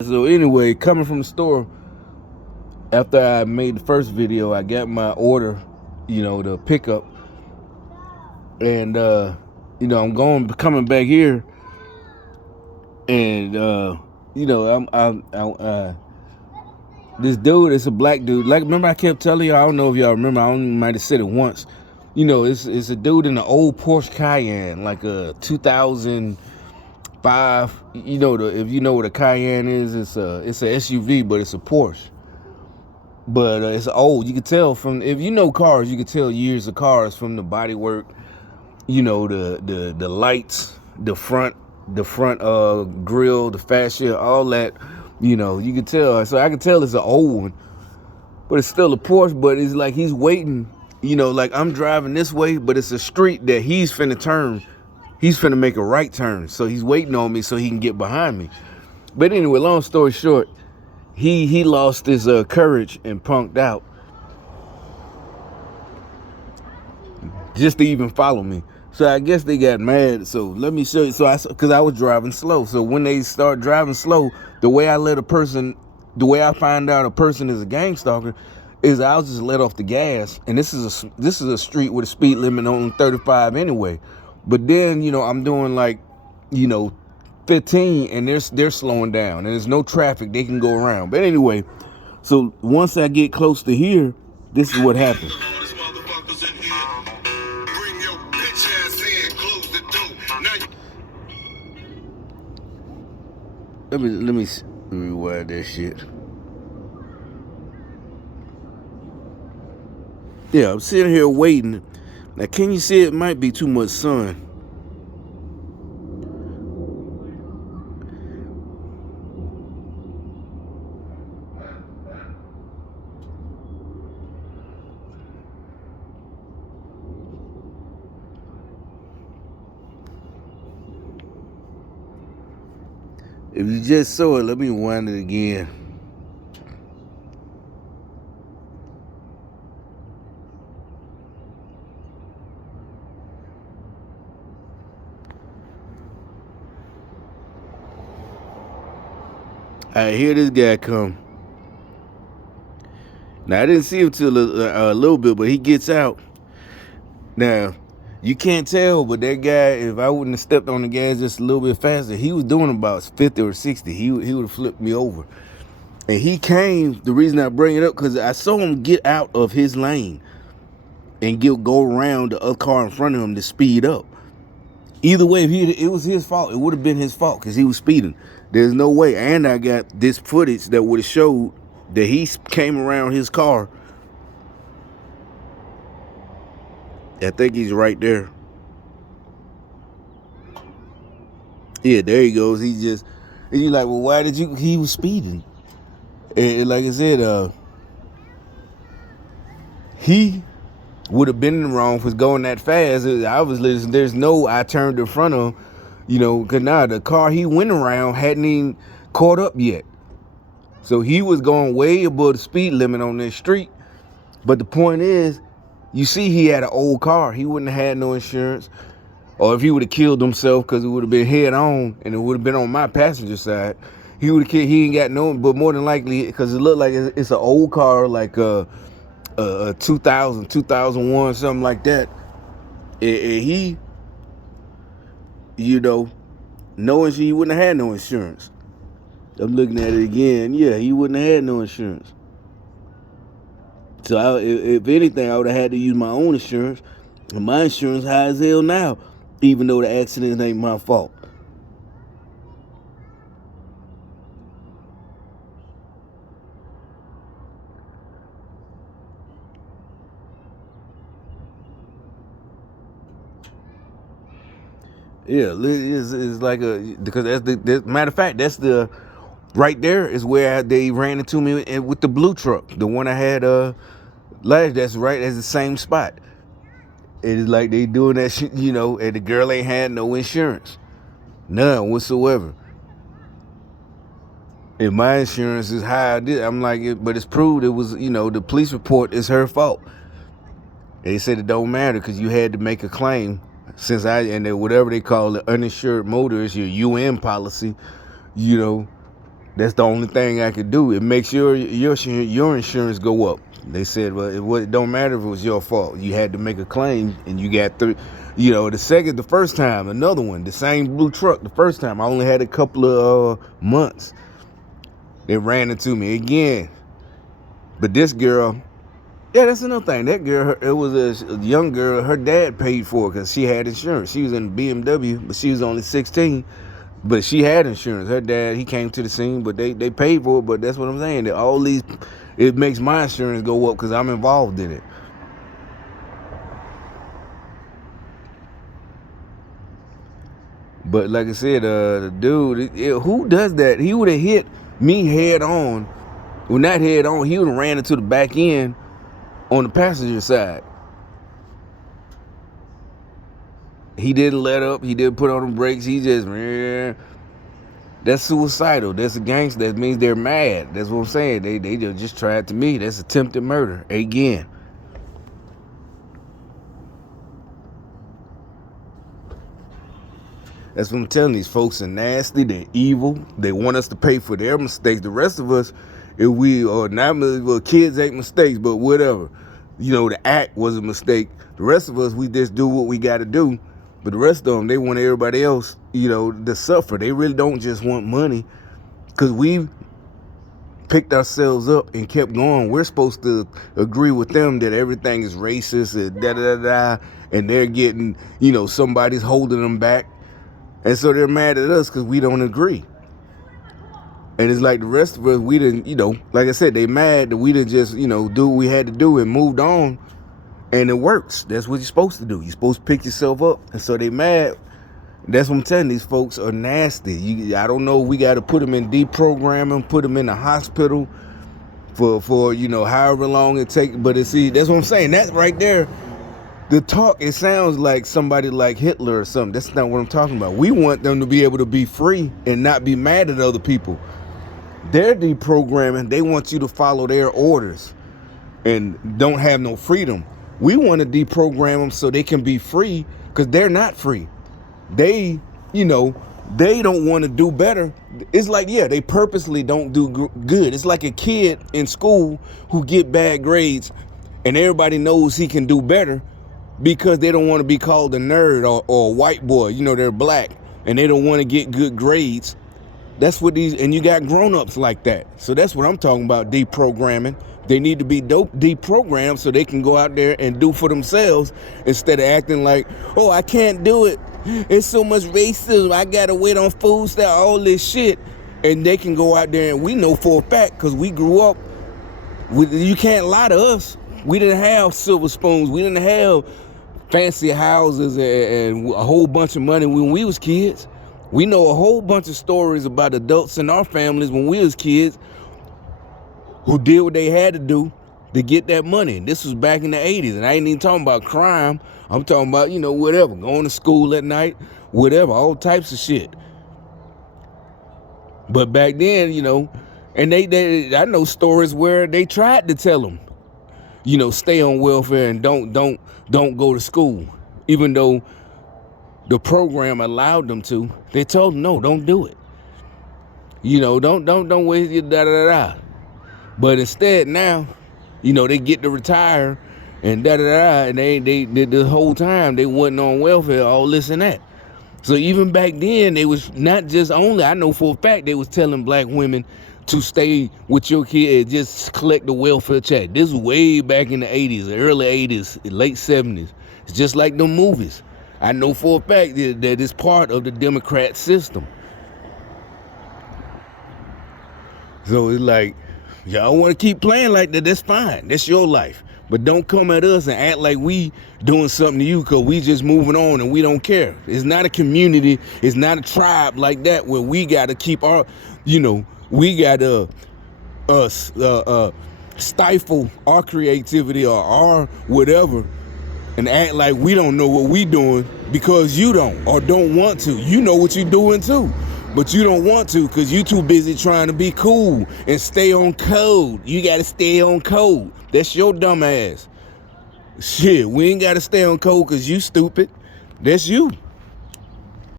So anyway, coming from the store, after I made the first video, I got my order, the pickup, and I'm coming back here, and this dude, it's a black dude. Like, remember I kept telling you, I don't know if y'all remember, I only might have said it once. It's a dude in an old Porsche Cayenne, like a 2005. If you know what a Cayenne is, it's a SUV, but it's a Porsche. But it's old. You can tell from, if you know cars, you can tell years of cars from the bodywork. The lights, the front grill, the fascia, all that. You can tell. So I can tell it's an old one, but it's still a Porsche. But it's like he's waiting. Like I'm driving this way, but it's a street that he's finna turn. He's finna make a right turn. So he's waiting on me so he can get behind me. But anyway, long story short, he lost his courage and punked out just to even follow me. So I guess they got mad. So let me show you. Because I was driving slow. So when they start driving slow, the way I find out a person is a gang stalker is I'll just let off the gas. And this is a street with a speed limit on 35 anyway. But then, I'm doing like, 15, and they're slowing down, and there's no traffic. They can go around. But anyway, so once I get close to here, this is what happens. Let me rewind that shit. Yeah, I'm sitting here waiting. Now, can you see it might be too much sun? If you just saw it, let me wind it again. I hear this guy come. Now, I didn't see him till a little bit, but he gets out. Now, you can't tell, but that guy, if I wouldn't have stepped on the gas just a little bit faster, he was doing about 50 or 60. He would have flipped me over. And he came, the reason I bring it up, because I saw him get out of his lane and go around the other car in front of him to speed up. Either way, it was his fault. It would have been his fault because he was speeding. There's no way. And I got this footage that would have showed that he came around his car. I think he's right there. Yeah, there he goes. And you're like, well, why did you? He was speeding. And like I said, he would have been in the wrong for going that fast. Obviously, there's no I turned in front of him, because now the car he went around hadn't even caught up yet. So he was going way above the speed limit on this street. But the point is, you see, he had an old car. He wouldn't have had no insurance. Or if he would have killed himself, because it would have been head on and it would have been on my passenger side, he would have killed. He ain't got no, but more than likely, because it looked like it's an old car, like a 2000, 2001, something like that. And he, knowing he wouldn't have had no insurance. I'm looking at it again. Yeah, he wouldn't have had no insurance. So if anything, I would have had to use my own insurance. And my insurance high as hell now, even though the accident ain't my fault. Yeah, it's like because that's matter of fact, that's the right there is where they ran into me with the blue truck, the one I had last. That's right, that's the same spot. It's like they doing that shit, and the girl ain't had no insurance, none whatsoever. And my insurance is high. I'm like, but it's proved it was, the police report is her fault. They said it don't matter because you had to make a claim. Whatever they call it, uninsured motorist, your UN policy, That's the only thing I could do. It makes your insurance go up. They said, well, it don't matter if it was your fault. You had to make a claim, and you got three. The first time, another one, the same blue truck. The first time, I only had a couple of months. They ran into me again. But this girl, yeah, that's another thing. That girl, it was a young girl. Her dad paid for it because she had insurance. She was in BMW, but she was only 16. But she had insurance. Her dad, he came to the scene, but they paid for it. But that's what I'm saying. That it makes my insurance go up because I'm involved in it. But like I said, the dude, who does that? He would have hit me head on. Well, not head on. He would have ran into the back end on the passenger side. He didn't let up. He didn't put on the brakes. He just, that's suicidal. That's a gangster. That means they're mad. That's what I'm saying. They just tried to me. That's attempted murder again. That's what I'm telling these folks are nasty. They're evil. They want us to pay for their mistakes. The rest of us, if we are not, well, kids ain't mistakes, but whatever. The act was a mistake. The rest of us, we just do what we got to do. But the rest of them, they want everybody else, to suffer. They really don't just want money, because we picked ourselves up and kept going. We're supposed to agree with them that everything is racist and and they're getting, somebody's holding them back. And so they're mad at us because we don't agree. And it's like the rest of us, we didn't, like I said, they mad that we didn't just, do what we had to do and moved on. And it works. That's what you're supposed to do. You're supposed to pick yourself up. And so they mad. That's what I'm telling these folks are nasty. I don't know. We got to put them in deprogramming, put them in the hospital for however long it takes. But that's what I'm saying. That right there, the talk, it sounds like somebody like Hitler or something. That's not what I'm talking about. We want them to be able to be free and not be mad at other people. They're deprogramming. They want you to follow their orders and don't have no freedom. We want to deprogram them so they can be free, because they're not free. They don't want to do better. It's like, they purposely don't do good. It's like a kid in school who get bad grades and everybody knows he can do better, because they don't want to be called a nerd or a white boy. They're black and they don't want to get good grades. That's what and you got grown-ups like that. So that's what I'm talking about, deprogramming. They need to be deprogrammed so they can go out there and do for themselves, instead of acting like, oh, I can't do it. It's so much racism. I got to wait on food stamps, all this shit. And they can go out there, and we know for a fact, because we grew up, you can't lie to us. We didn't have silver spoons. We didn't have fancy houses and a whole bunch of money when we was kids. We know a whole bunch of stories about adults in our families when we was kids who did what they had to do to get that money. This was back in the 80s, and I ain't even talking about crime. I'm talking about, whatever, going to school at night, whatever, all types of shit. But back then, and I know stories where they tried to tell them, stay on welfare and don't go to school, even though the program allowed them to. They told them, no, don't do it. Don't waste your da-da-da-da. But instead now, they get to retire and da-da-da-da, and they the whole time they wasn't on welfare, all this and that. So even back then, they was not just only, I know for a fact, they was telling black women to stay with your kid, just collect the welfare check. This was way back in the 80s, the early 80s, late 70s. It's just like the movies. I know for a fact that it's part of the Democrat system. So it's like, y'all want to keep playing like that, that's fine. That's your life. But don't come at us and act like we doing something to you, because we just moving on and we don't care. It's not a community. It's not a tribe like that where we got to keep our, we got to stifle our creativity or our whatever and act like we don't know what we doing because you don't or don't want to. You know what you're doing too, but you don't want to because you too busy trying to be cool and stay on code. You got to stay on code. That's your dumb ass. Shit, we ain't got to stay on code because you stupid. That's you.